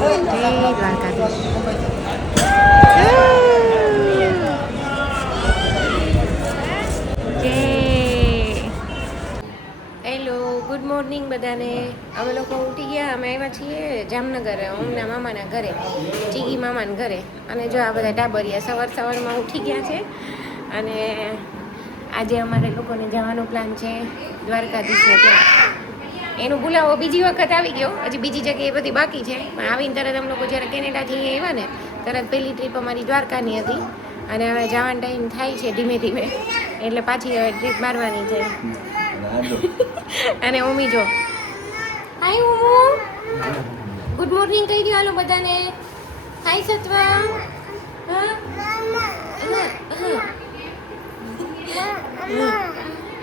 જય Dwarkadhish. Hello, good morning બધાને. અમે લોકો ઉઠી ગયા. અમે આવ્યા છીએ જામનગર ઓમના મામાના ઘરે, ચીગી મામાના ઘરે. અને જો આ બધા ટાબરિયા સવારમાં ઉઠી ગયા છે. અને આજે અમારે લોકોને જવાનો પ્લાન છે દ્વારકાધીશને ત્યાં. એનો બોલાવો બીજી વખત આવી ગયો, હજી બીજી જગ્યાએ બધી બાકી છે. પણ આવીને તરત અમે લોકો જ્યારે કેનેડાથી આવ્યા ને તરત પહેલી ટ્રીપ અમારી દ્વારકાની હતી. અને હવે જવાનો ટાઈમ થાય છે ધીમે ધીમે, એટલે પાછી હવે ટ્રીપ મારવાની છે. અને ઉમી જો, હાય ઉમુ, ગુડ મોર્નિંગ કહી દો હાલો બધાને. હાય સત્વા,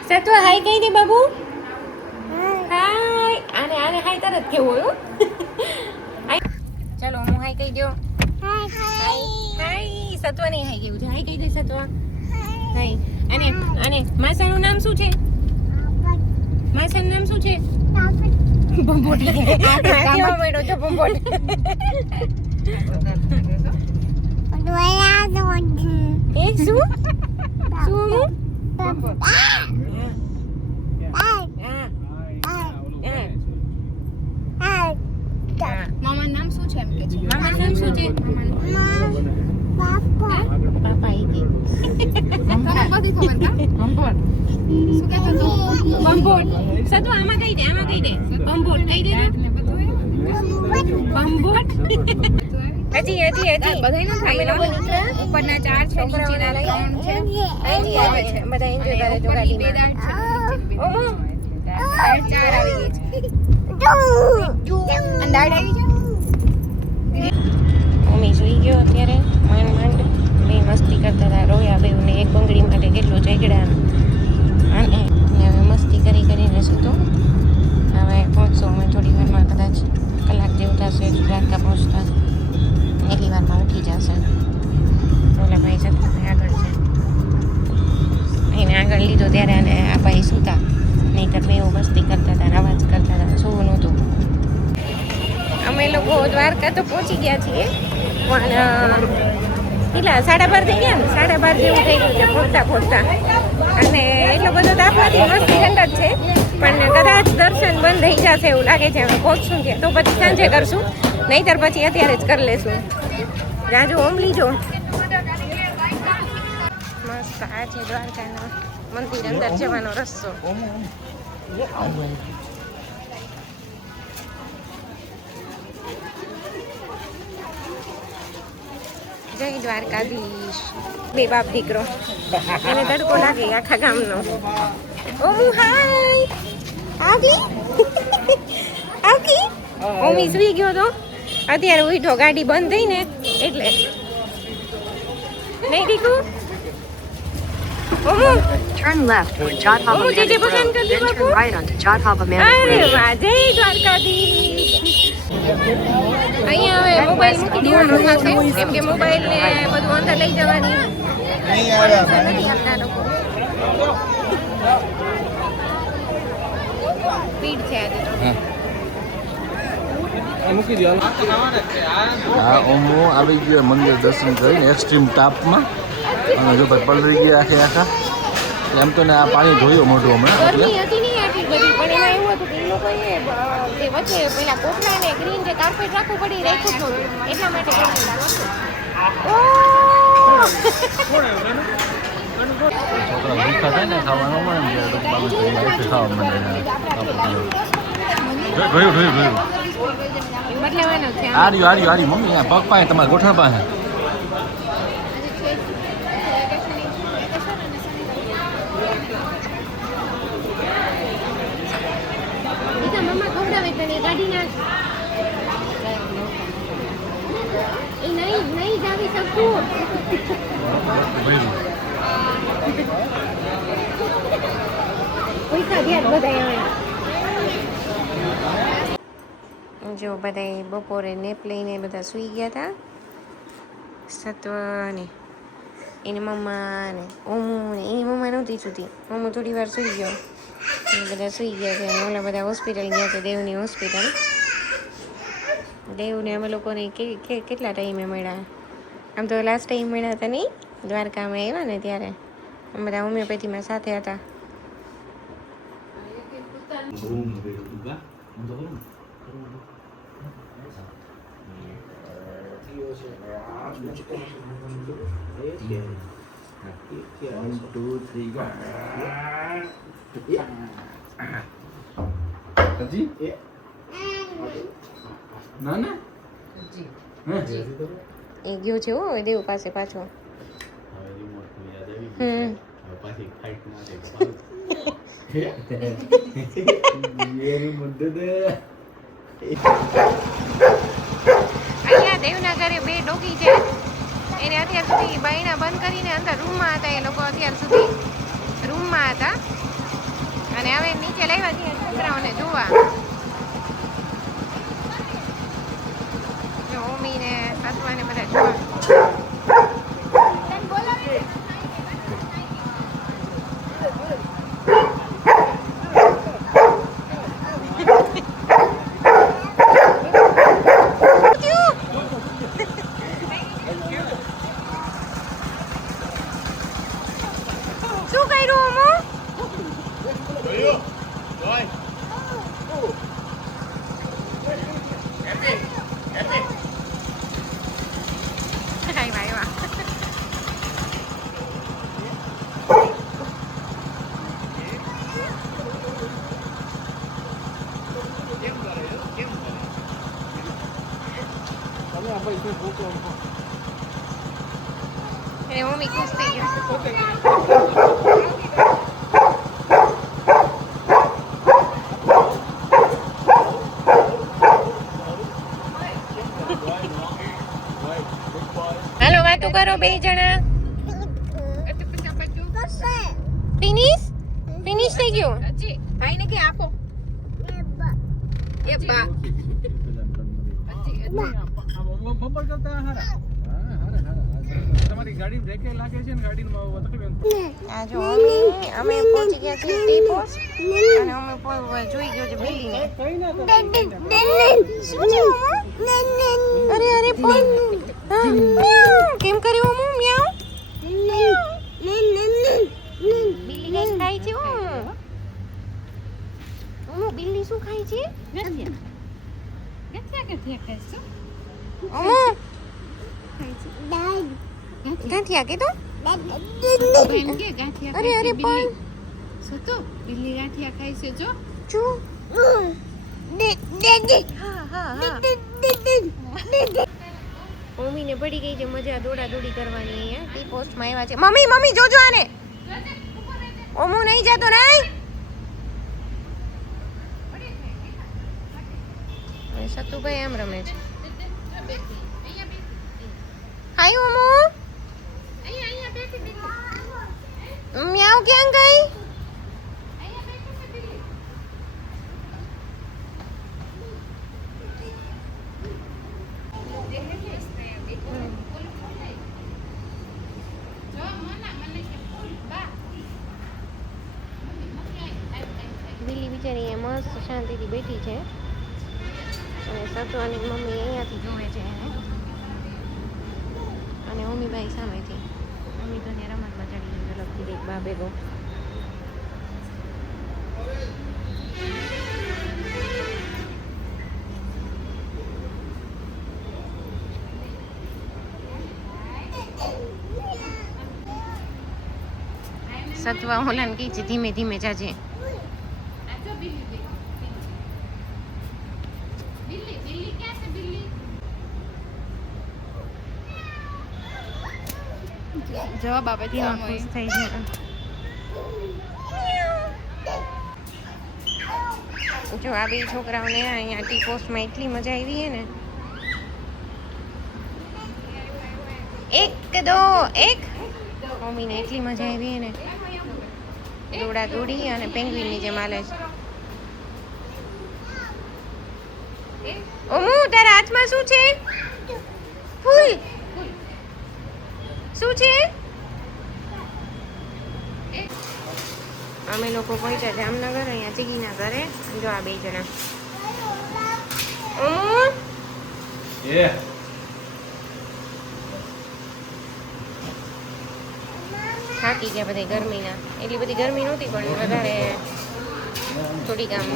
સત્વા હાય કહી દે બાબુ. હાય, આને હાય તરત કેવું હોય. ચાલો હું હાય કહી દો. હાય સત્વા નહીં હાય કેવું છે. હાય કહી દે સત્વા. હાય. અને માસાનું નામ શું છે? માસાનું નામ શું છે? બંબોટ. કેવો બેડો છે બંબોટ. એ શું શું મામાનું નામ શું છે? એમ કે છે મામાનું નામ શું છે? પાપા આઈ શું કહેતો તો? બંબોટ. સતુ આમાં કહી દે, આમાં કહી દે. બંબોટ કહી દે. બંબોટ. હજી બધાય ન થાય. લોકો નીકળ્યા, ઉપરના 4 છે, નીચેના 3 છે. અહીં આવે છે બધા એન્જોય કરે છે ગાડીમાં. ઓમો 4 આવી ગઈ છે. અંદાડ આવી છે. મમ્મી સુઈ ગયો અત્યારે માંડ બે મસ્તી કરતા હતા. રોયા બેઉને એક બંગડી માટે કેટલો ઝઘડા. અને હવે મસ્તી કરીને સૂતો. હવે પહોંચશો અમે થોડી વારમાં, કદાચ કલાક જેવું થશે દ્વારકા પહોંચતા. એટલી વારમાં ઉઠી જશે. ઓલા ભાઈ સત્તાભાઈ આગળ છે, એને આગળ લીધો ત્યારે અને આ ભાઈ સૂતા. નહીં તો મેં મસ્તી કરતા હતા, અવાજ કરતા હતા, સૂવું નહોતું. અમે લોકો દ્વારકા તો પહોંચી ગયા છીએ, પણ કેટલા 12:30 થઈ ગયા ને, 12:30 જેવું થઈ ગયું છે પહોંચતા. અને એટલો બધો તાપ નથી, મસ્તી ઠંડક છે. પણ કદાચ દર્શન બંધ થઈ જશે એવું લાગે છે. અમે પહોંચશું ત્યાં તો પછી સાંજે કરશું, નહીંતર પછી અત્યારે જ કરી લેશું. રાજો ઓમ લીજો. મસ્ત આ છે દ્વારકાના મંદિર, અંદર જવાનો રસ્તો. જય દ્વારકાધીશ. બે બાપ દીકરો, એને તડકો લાગે આખા ગામનો. ઓમુ હાય. આવકી ઓમી સુઈ ગયો તો, અત્યારે ઉઠો. ગાડી બંધ થઈ ને એટલે. નહીં દીકુ. ઓમુ Turn left for Jodhpur Manor Road, then turn right onto Jodhpur Manor અરે Road. વાહ, જય દ્વારકાધીશ. અહીંયા હવે મોબાઈલ મૂકી દેવાનું થશે, કેમ કે મોબાઈલ ને બધું અંદર લઈ જવાની નથી આપતા લોકો. સ્પીડ છે આજે તો. હા, ઓમો આવી ગયો મંદિર દર્શન કરીને એક્સ્ટ્રીમ તાપમાં. અને જો ભાઈ પલળી ગયા આખા. એમ તો ને આ પાણી જોયું મોઢું હમણાં. ગરમી હતી નહીં આટલી બધી, પણ એમાં એવું હતું કે એ લોકોએ જે વચ્ચે પેલા કોપરા ને ગ્રીન જે કાર્પેટ રાખવું પડી રાખ્યું જ નહોતું, એટલા માટે ગરમી લાગતું. છોકરા ભૂખા થાય ને ખાવાનું મળે ને બાબુ ખાવા મળે. બદલાવાનો છે. આર્યું મમ્મી આ પગ પાસે તમારા ગોઠણ પાસે. મમ્મા ખવડાવે તને ગાડી ના એ નહીં જાવી શકું. પૈસા ગયા બધા. જો બધા બપોરે નેપ લઈને બધા સૂઈ ગયા હતા. સત્વને એની મમ્મા ને ઓમુ ને એની મમ્મા નહોતી સૂતી. ઓમુ થોડી વાર સૂઈ ગયો. એ બધા સૂઈ ગયા છે. અને ઓલા બધા હોસ્પિટલ ગયા છે, દેવની હોસ્પિટલ. દેવને અમે લોકોને કેટલા ટાઈમે મળ્યા? આમ તો લાસ્ટ ટાઈમ મળ્યા હતા નહીં, દ્વારકામાં આવ્યા ને ત્યારે અમે બધા હોમિયોપેથીમાં સાથે હતા. ના ના એ ગયો છે હો દેવ પાસે પાછો. અહીંયા દેવના ઘરે 2 ડોગી છે. એને અત્યાર સુધી બાયણા બંધ કરીને અંદર રૂમમાં હતા. એ લોકો અત્યાર સુધી રૂમમાં હતા અને હવે નીચે લાવ્યા છે છોકરાઓને જોવા. મમ્મી ને સાસુને બધા જોવા. શું કર્યું અમુ? એને મમ્મી ખુશ થઈ ગયો. હાલો વાતો કરો 2 જણા. ફિનિશ થઈ ગયું. ભાઈને કે આપો. એ બા બમ્પર કરતા હારા. તમારી ગાડી બ્રેકે લાગે છે ને ગાડીમાં આ જો અમે પહોંચી ગયા છીએ ટી પોસ્ટ અને અમે જોઈ ગયો છે બિલ્ડિંગ. શું છે અરે અરે પણ કેમ કર્યું હું મ્યાઉ? બિલ્લી કઈ ખાય છે? હું બિલ્લી શું ખાય છે? ગાંઠિયા કે તો અરે અરે પણ સતો બિલ્લી ગાંઠિયા ખાય છે જો ચુ મમ્મીને પડી ગઈ છે મજા દોડા દોડી કરવાની. અહીંયા ટી પોસ્ટમાં આવ્યા છે. મમ્મી મમ્મી જોજો આને. ઓમુ નહીં જતો નહીં. સતુભાઈ આમ રમે છે. હાય ઓમુ મ્યાઉ ક્યાં ગઈ? બિલ્લી બિચારી મસ્ત શાંતિથી બેઠી છે અને સતુ અને મમ્મી અહીંયાથી જોવે છે એને અને મમ્મીભાઈ સામેથી. મમ્મી તો ને રમતમાં ચડી ગઈ ઝલકથી દેખ બા ભેગો. સતવા ઓલાને કહી છે ધીમે ધીમે જાજે. જવાબ આપે છે ખુશ થઈ જાય. જો આ 2 છોકરાઓને અહીંયા ટી પોસ્ટમાં એટલી મજા આવી છે ને. 1 2 1 મમ્મીને એટલી મજા આવી છે ને. દોડા દોડી અને પેંગ્વિનની જેમ હાલે છે. ઓમુ તારા હાથમાં શું છે? ફૂલ શું છે? અમે લોકો પહોંચ્યા જામનગર. અહીંયા ચીગીના ઘરે જો આ 2 જણા. ઓમુ થાકી ગયા બધા ગરમીના. એટલી બધી ગરમી નહોતી પણ વધારે થોડીક આમ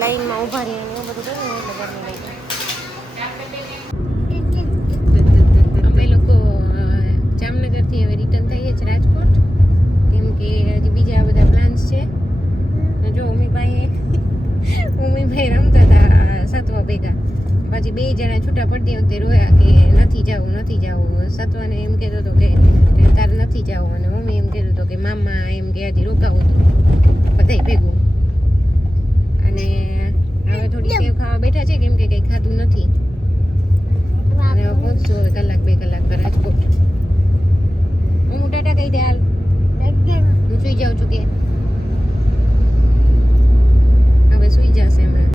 લાઈનમાં ઊભા રહીએ ને એવું બધું કર્યું ને એટલે ગરમી લાગી. અમે લોકો જામનગરથી હવે રિટર્ન થઈએ જ રાજકોટ, કેમ કે હજી બીજા બધા પ્લાન્સ છે. ને જો ઉમીભાઈ રમતા હતા સત્વા ભેગા, પછી 2 જણા છૂટા પડતી વખતે રોયા કે નથી જવું. સત્વાને એમ કહેતો હતો કે તારે નથી જવું, અને મમ્મી એમ કહેતો હતો કે મામા એમ કે હજી રોકાવું હતું બધાય ભેગું. અને હવે થોડી સેવ ખાવા બેઠા છે, કેમ કે કંઈ ખાધું નથી. અને હવે પહોંચશું હવે 1-2 કલાક રાજકોટ. હું ટાટા કહી દે હાલ, હું સુઈ જાઉં છું કે હવે સુઈ જશે હમણાં.